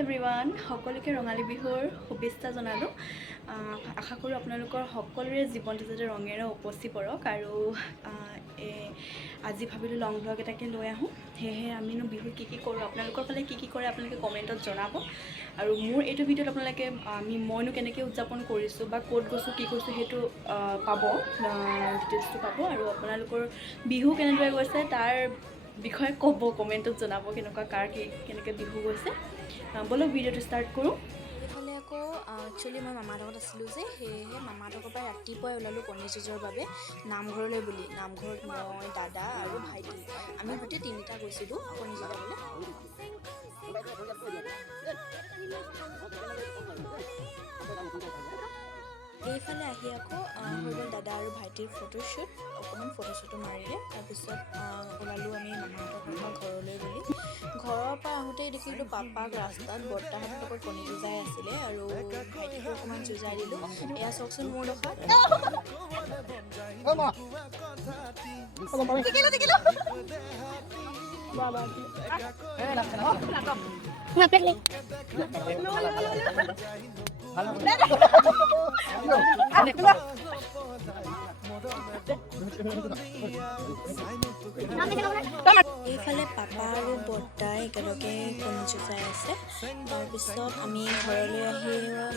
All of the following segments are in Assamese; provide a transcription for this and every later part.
এভৰিৱান সকলোকে ৰঙালী বিহুৰ শুভেচ্ছা জনালোঁ। আশা কৰোঁ আপোনালোকৰ সকলোৰে জীৱনটো যাতে ৰঙেৰে উপচি পৰক আৰু আজি ভাবিলোঁ লং ব্লগ এটাকে লৈ আহোঁ। সেয়েহে আমিনো বিহুত কি কৰোঁ, আপোনালোকৰ ফালে কি কৰে আপোনালোকে কমেণ্টত জনাব। আৰু মোৰ এইটো ভিডিঅ'ত আপোনালোকে মইনো কেনেকৈ উদযাপন কৰিছোঁ বা ক'ত গৈছোঁ কি কৰিছোঁ সেইটো পাব, ডিটেইলছটো পাব। আৰু আপোনালোকৰ বিহু কেনেদৰে গৈছে তাৰ বিষয়ে ক'ব, কমেণ্টত জনাব কেনেকুৱা কাৰ কেনেকৈ বিহু গৈছে। বলক ভিডিঅ'টো ষ্টাৰ্ট কৰোঁ। এইফালে আকৌ একচুৱেলি মই মামাহঁতৰ লগত আছিলোঁ যে, সেয়েহে মামাহঁতৰ পৰা ৰাতিপুৱাই ওলালোঁ কণী যুঁজৰ বাবে নামঘৰলৈ বুলি। নামঘৰত মই, দাদা আৰু ভাইটি আমি গোটেই তিনিটা গৈছিলোঁ কণী যুঁজাবলৈ। এইফালে আহি আকৌ হৈ গ'ল দাদা আৰু ভাইটিৰ ফটোশ্বুট, অকণমান ফটোশ্বুটো মাৰিলে। তাৰপিছত ওলালোঁ আমি মামাহঁতৰ ঘৰলৈ বুলি। ঘৰৰ পৰা আহোঁতেই দেখিলোঁ পাপাক ৰাস্তাত বৰ্তাহঁতৰ লগত কণী যুঁজাই আছিলে আৰু ভাইটিকো অকণমান যুঁজাই দিলোঁ। এয়া চাওকচোন মোৰ দখা। এইফালে পাপা আৰু বৰ্তাই একেলগে কণী যুঁজাই আছে। তাৰপিছত আমি ঘৰলৈ আহি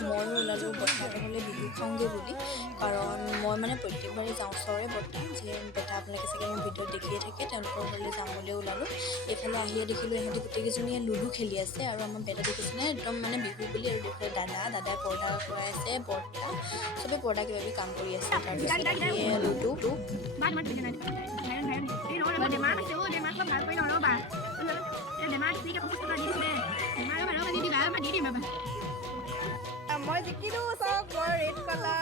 ময়ো ওলালোঁ বৰ্তাহঁতৰ ঘৰলৈ বিহু খাওঁগৈ বুলি। কাৰণ মই মানে প্ৰত্যেকবাৰে যাওঁ, ওচৰৰে বৰ্তা যিয়ে বেটা আপোনালোকে চাগে মোৰ ভিডিঅ'ত দেখিয়ে থাকে, তেওঁলোকৰ ঘৰলৈ যাম বুলি ওলালোঁ। এইফালে আহিয়ে দেখিলোঁ ইহঁতি গোটেইকেইজনীয়ে লুডু খেলি আছে আৰু আমাৰ বেটা দেখিছেনে একদম মানে বিহু বুলি। আৰু দেখোঁ দাদাই পৰ্দা কৰাই আছে, বৰ্তা চবেই পৰ্দা কিবা কিবি কাম কৰি আছে। তাৰপিছত আহিয়ে লুডু মই জিকিলোঁ চব, মোৰ ৰেড কালাৰ।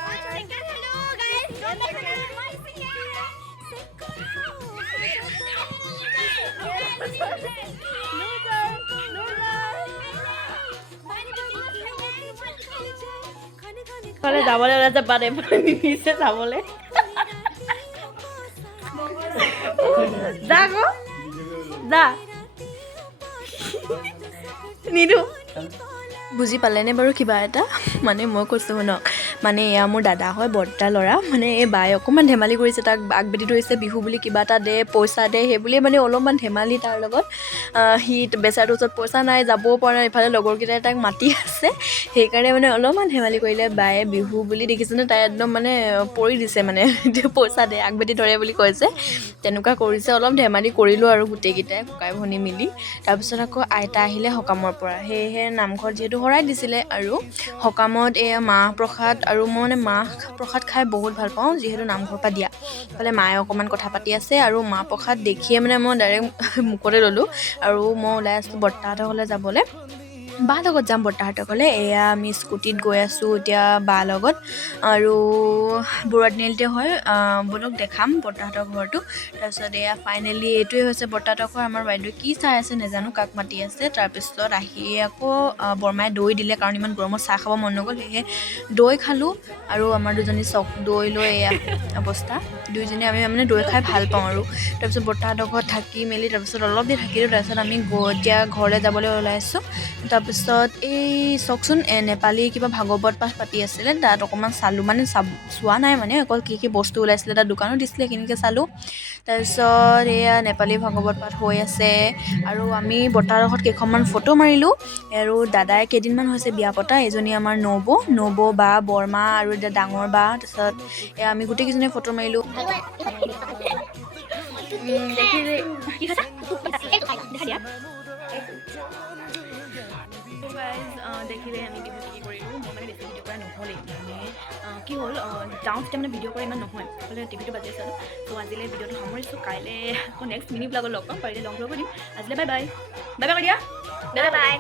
যাবলৈ ওলাইছে বাট এবাৰ নিমিছে যাবলৈ। যা আকৌ যা নিদো। বুজি পালেনে বাৰু কিবা এটা? মানে মই কৈছোঁ শুনক, মানে এয়া মোৰ দাদা হয়, বৰ্তা ল'ৰা। মানে এই বায়ে অকণমান ধেমালি কৰিছে, তাক আগবেদি ধৰিছে বিহু বুলি, কিবা এটা দে, পইচা দে, সেই বুলিয়ে মানে অলপমান ধেমালি তাৰ লগত। সি বেচাটোৰ ওচৰত পইচা নাই, যাবও পৰা নাই। ইফালে লগৰকেইটাই তাক মাতি আছে, সেইকাৰণে মানে অলপমান ধেমালি কৰিলে বায়ে। বিহু বুলি দেখিছেনে, তাই একদম মানে পৰি দিছে, মানে পইচা দে, আগবেদি ধৰে বুলি কৈছে, তেনেকুৱা কৰিছে। অলপ ধেমালি কৰিলোঁ আৰু গোটেইকেইটাই ককাই ভনী মিলি। তাৰপিছত আকৌ আইতা আহিলে সকামৰ পৰা, সেয়েহে নামঘৰত যিহেতু শৰাই দিছিলে আৰু সকামত এয়া মাহ প্ৰসাদ, আৰু মই মানে মাহ প্ৰসাদ খাই বহুত ভাল পাওঁ যিহেতু নামঘৰৰ পৰা দিয়া। ইফালে মায়ে অকণমান কথা পাতি আছে আৰু মাহ প্ৰসাদ দেখিয়ে মানে মই ডাইৰেক্ট মুখতে ল'লোঁ আৰু মই ওলাই আছোঁ বৰ্তাহঁতৰ ঘৰলৈ যাবলৈ। বা লগত যাম বৰ্তাহঁতৰ ঘৰলৈ। এয়া আমি স্কুটিত গৈ আছোঁ এতিয়া বা লগত, আৰু বৰুৱা তিনিআলিতে হয়। বলক দেখাম বৰ্তাহঁতৰ ঘৰটো। তাৰপিছত এয়া ফাইনেলি এইটোৱে হৈছে বৰ্তাহঁতৰ ঘৰ। আমাৰ বাইদেৱে কি চাই আছে নাজানো, কাক মাতি আছে। তাৰপিছত আহি আকৌ বৰমাই দৈ দিলে, কাৰণ ইমান গৰমত চাহ খাব মন নগ'ল, সেয়েহে দৈ খালোঁ। আৰু আমাৰ দুজনী দৈ লৈ এয়া অৱস্থা, দুইজনী আমি মানে দৈ খাই ভাল পাওঁ আৰু। তাৰপিছত বৰ্তাহঁতৰ ঘৰত থাকি মেলি তাৰপিছত অলপ দেৰি থাকিলোঁ। তাৰপিছত আমি এতিয়া ঘৰলৈ যাবলৈ ওলাইছোঁ। তাৰপিছত এই চাওকচোন নেপালী কিবা ভাগৱত পাঠ পাতি আছিলে, তাত অকণমান চালোঁ, মানে চোৱা নাই মানে, অকল কি বস্তু ওলাইছিলে তাত দোকানো দিছিলে, সেইখিনিকে চালোঁ। তাৰপিছত এয়া নেপালী ভাগৱত পাঠ হৈ আছে আৰু আমি বৰ্তাহঁতৰ ঘৰত কেইখনমান ফটো মাৰিলোঁ। আৰু দাদাই কেইদিনমান হৈছে বিয়া পতা, এজনী আমাৰ নবৌ বা বৰমা আৰু এতিয়া ডাঙৰ বা। তাৰপিছত এয়া আমি গোটেইকেইজনীয়ে ফটো মাৰিলোঁ। দেখিলে আমি বিহু কি কৰিলোঁ। মই মানে বেছি ভিডিঅ' কৰা নহ'লেই, মানে কি হ'ল, যাওঁ তেতিয়া মানে ভিডিঅ' কৰা ইমান নহয়, হ'লে টিভিটো বাজি আছে। ত' আজিলৈ ভিডিঅ'টো সামৰিছোঁ। কাইলৈ আকৌ নেক্সট মিনি ব্লগত লগ পাম, পাৰিলে লং ব্লগো দিম। আজিলৈ বাই বাই, বাই বাই কৰি দিয়া, বাই বাই।